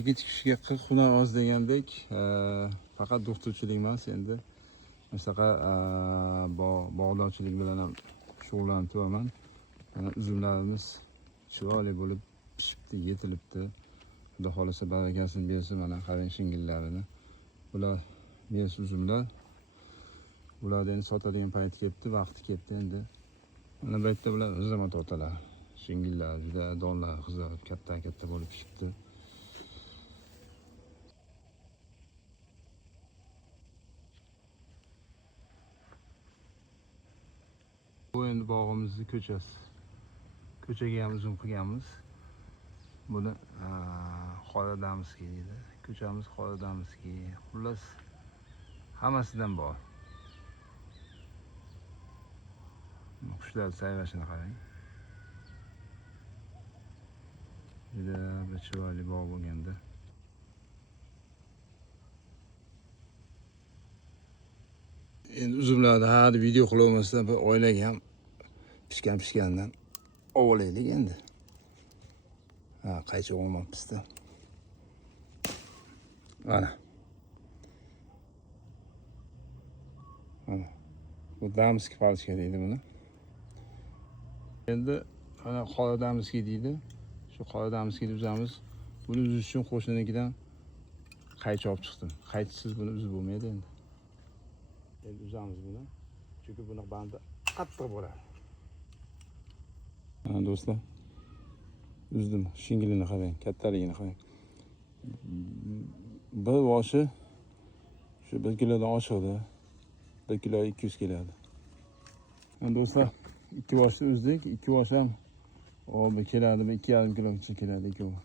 yigit kishiga 40 hunar oz degandek, faqat doktorchilik emas, endi shunaqa bog'dorchilik bilan ham shug'ullanib turaman. Mana uzumlarimiz chiroyli bo'lib pishibdi, yetilibdi. Xudo xolasa barakasini bersin. Mana qarang shingillarini. Bular mes uzumlar. Bularni endi sotadigan payti kelibdi, vaqti kelibdi endi. Mana bu yerda bular o'zlari tortalar. Shingillar juda donlar qizarib, katta bo'lib pishibdi. Bu endi bog'imizning ko'chasi. Ko'chaga ham uzum qilganmiz. Buni qora damski deydi. Ko'chamiz qora damski. Xullas hammasidan bor. Qushlar sayrashini qarang. Juda bir chiroyli bog' bo'lganda. Endi uzumlarni har video qilavermasdan bir oilaga ham pishgandan olaylik endi. Qaychi olmabmiz-da. Mana. Bu damski palchka deydi buni. Endi ana qora damski deydi. Shu qora damskini uzamiz. Buni uzish uchun qo'shninikidan qaychi olib chiqdim. Qaychisiz buni uzib bo'lmaydi endi. Endi uzamiz buni. Chunki buni bandi qattiq bo'ladi. Mana do'stlar. Uzdim. Shingilini qarang, kattaligini qarang. Bir boshi shu 1 kilodan oshadi. 1 kilo 200 keladi. Mana do'stlar, 2 boshni uzdik. 2 bosh ham bir keladi, 2,5 kilogacha keladi ikkovi.